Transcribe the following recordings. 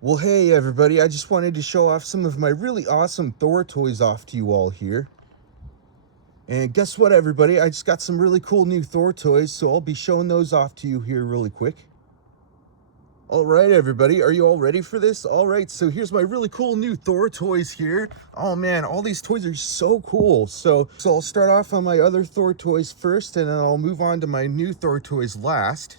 Well, hey everybody, I just wanted to show off some of my really awesome Thor toys off to you all here. And guess what, everybody? I just got some really cool new Thor toys, so I'll be showing those off to you here really quick. All right, everybody, are you all ready for this? All right, so here's my really cool new Thor toys here. Oh man, all these toys are so cool. So I'll start off on my other Thor toys first, and then I'll move on to my new Thor toys last.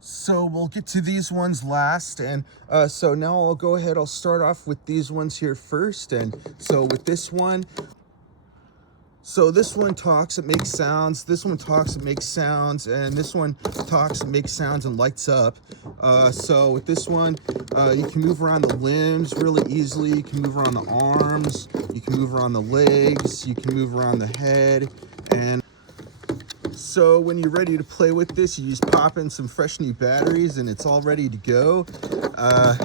So we'll get to these ones last, and so now I'll go ahead, I'll start off with these ones here first. And so with this one, so this one talks, it makes sounds, this one talks, it makes sounds, and this one talks, it makes sounds and lights up. So with this one, you can move around the limbs really easily, you can move around the arms, you can move around the legs, you can move around the head. And so when you're ready to play with this, you just pop in some fresh new batteries and it's all ready to go.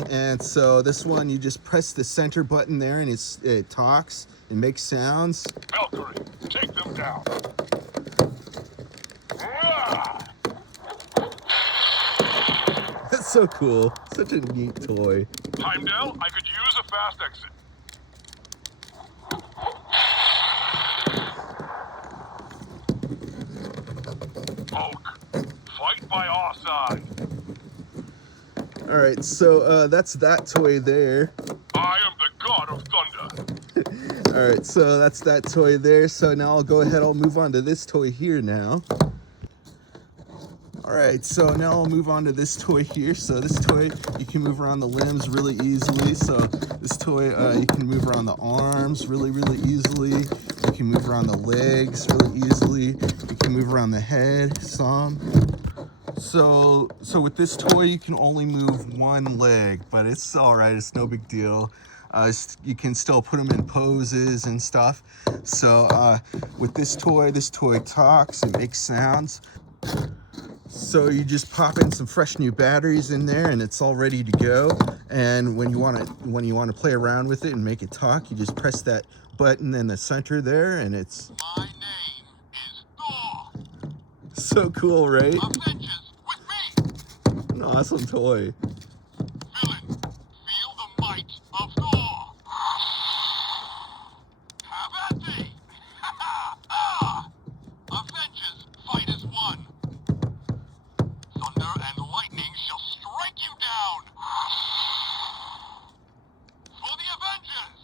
And so this one, you just press the center button there and it talks, it makes sounds. Valkyrie, take them down. That's so cool. Such a neat toy. Heimdall, I could use a fast exit. Hulk, fight by our side. All right, so that's that toy there. I am the god of thunder. All right, so that's that toy there. So now I'll go ahead, I'll move on to this toy here now. All right, so now I'll move on to this toy here. So this toy, you can move around the limbs really easily. So this toy, you can move around the arms really easily. You can move around the legs really easily. You can move around the head some. So with this toy, you can only move one leg, but it's all right. It's no big deal. You can still put them in poses and stuff. So with this toy talks, it makes sounds. So you just pop in some fresh new batteries in there and it's all ready to go. And when you want to play around with it and make it talk, you just press that button in the center there and it's... My name is Thor. So cool, right? Avengers with me. An awesome toy. Villain, feel the might of Thor. Have at thee. Avengers, fight as one. Thunder and lightning shall strike you down. For the Avengers.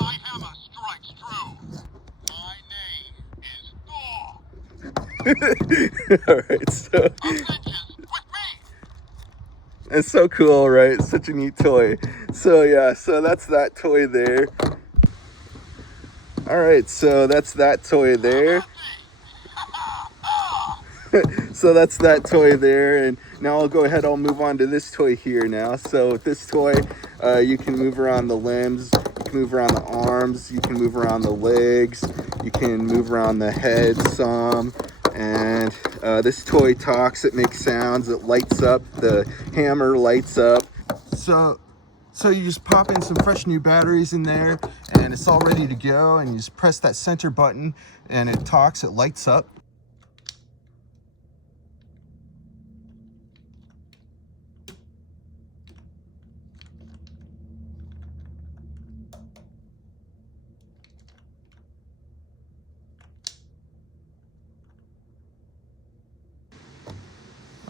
My hammer strikes true. My name is Thor. All right, so Avengers with me. it's so cool, right? It's such a neat toy. So yeah, so that's that toy there. All right, so that's that toy there. So that's that toy there, and now I'll go ahead, I'll move on to this toy here now. So with this toy, you can move around the limbs, you can move around the arms, you can move around the legs, you can move around the head some. And this toy talks, it makes sounds, it lights up, the hammer lights up. So you just pop in some fresh new batteries in there and it's all ready to go, and you just press that center button and it talks, it lights up.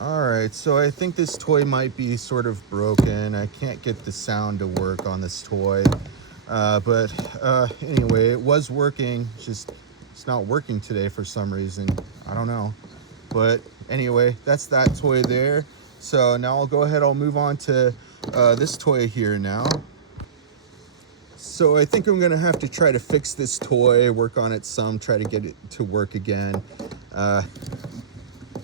All right, so I think this toy might be sort of broken. I can't get the sound to work on this toy. But anyway, it was working. It's not working today for some reason. I don't know. But anyway, that's that toy there. So now I'll go ahead, I'll move on to this toy here now. So I think I'm gonna have to try to fix this toy, work on it some, try to get it to work again.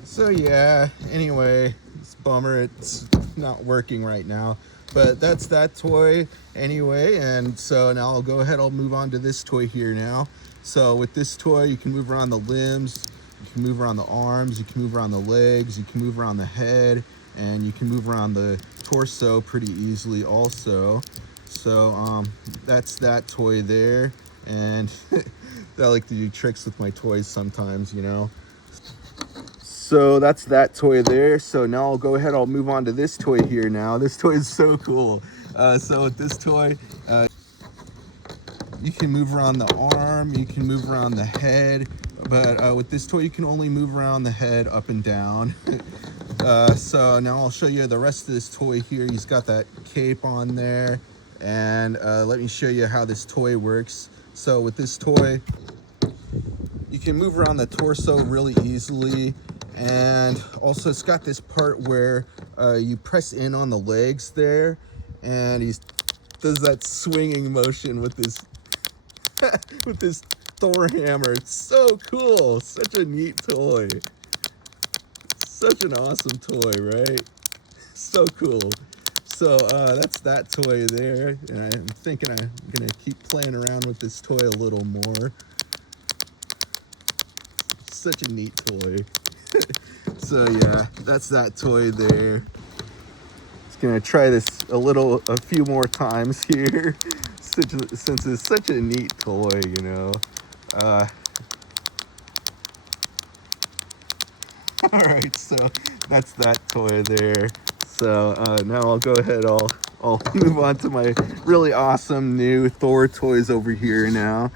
So yeah, anyway, it's a bummer it's not working right now, but that's that toy anyway. And so now I'll go ahead, I'll move on to this toy here now. So with this toy, you can move around the limbs, you can move around the arms, you can move around the legs, you can move around the head, and you can move around the torso pretty easily also. So that's that toy there. And I like to do tricks with my toys sometimes, you know. So that's that toy there. So now I'll go ahead, I'll move on to this toy here now. This toy is so cool. So with this toy, you can move around the arm, you can move around the head, but with this toy you can only move around the head up and down. So now I'll show you the rest of this toy here. He's got that cape on there, and let me show you how this toy works. So with this toy, you can move around the torso really easily, and also it's got this part where you press in on the legs there, and he does that swinging motion with this with this Thor hammer. It's so cool. Such a neat toy. Such an awesome toy, right? So cool. So that's that toy there, and I'm thinking I'm gonna keep playing around with this toy a little more. Such a neat toy. So yeah, that's that toy there. Just gonna try this a few more times here, since it's such a neat toy, you know. All right, so that's that toy there. So now I'll go ahead. I'll move on to my really awesome new Thor toys over here now.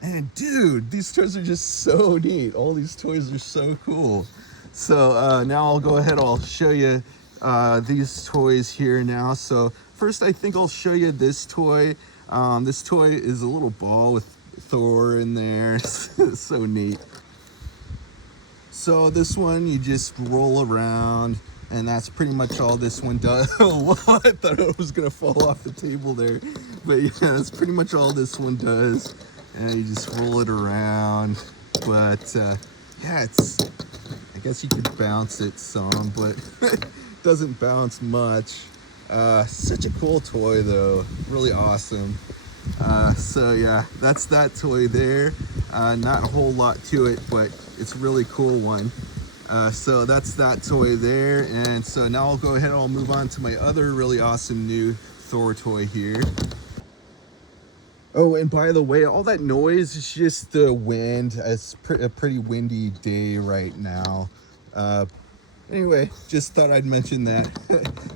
And dude, these toys are just so neat. All these toys are so cool. So now I'll go ahead, I'll show you these toys here now. So first I think I'll show you this toy. This toy is a little ball with Thor in there. So neat. So this one you just roll around, and that's pretty much all this one does. Oh, I thought it was gonna fall off the table there. But yeah, that's pretty much all this one does. And you just roll it around. But yeah, I guess you could bounce it some, but it doesn't bounce much. Such a cool toy though, really awesome. So yeah, that's that toy there. Not a whole lot to it, but it's a really cool one. So that's that toy there. And so now I'll go ahead and I'll move on to my other really awesome new Thor toy here. Oh, and by the way, all that noise is just the wind. It's a pretty windy day right now. Anyway, just thought I'd mention that.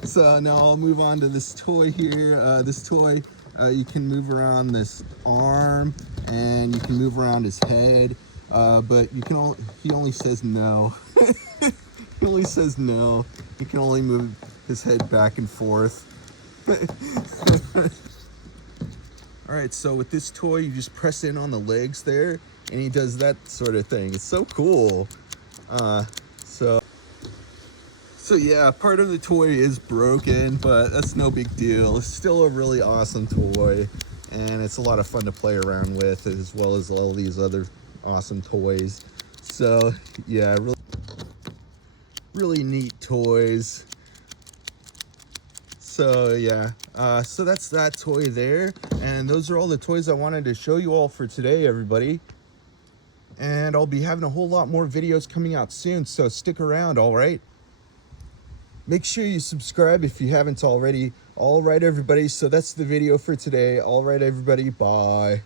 So now I'll move on to this toy here. This toy, you can move around this arm, and you can move around his head, but he only says no. He only says no. He can only move his head back and forth. All right, so with this toy, you just press in on the legs there, and he does that sort of thing. It's so cool. So yeah, part of the toy is broken, but that's no big deal. It's still a really awesome toy, and it's a lot of fun to play around with, as well as all these other awesome toys. So yeah, really neat toys. So yeah, so that's that toy there, and those are all the toys I wanted to show you all for today, everybody. And I'll be having a whole lot more videos coming out soon, so stick around. All right, make sure you subscribe if you haven't already. All right, everybody, so that's the video for today. All right, everybody, bye.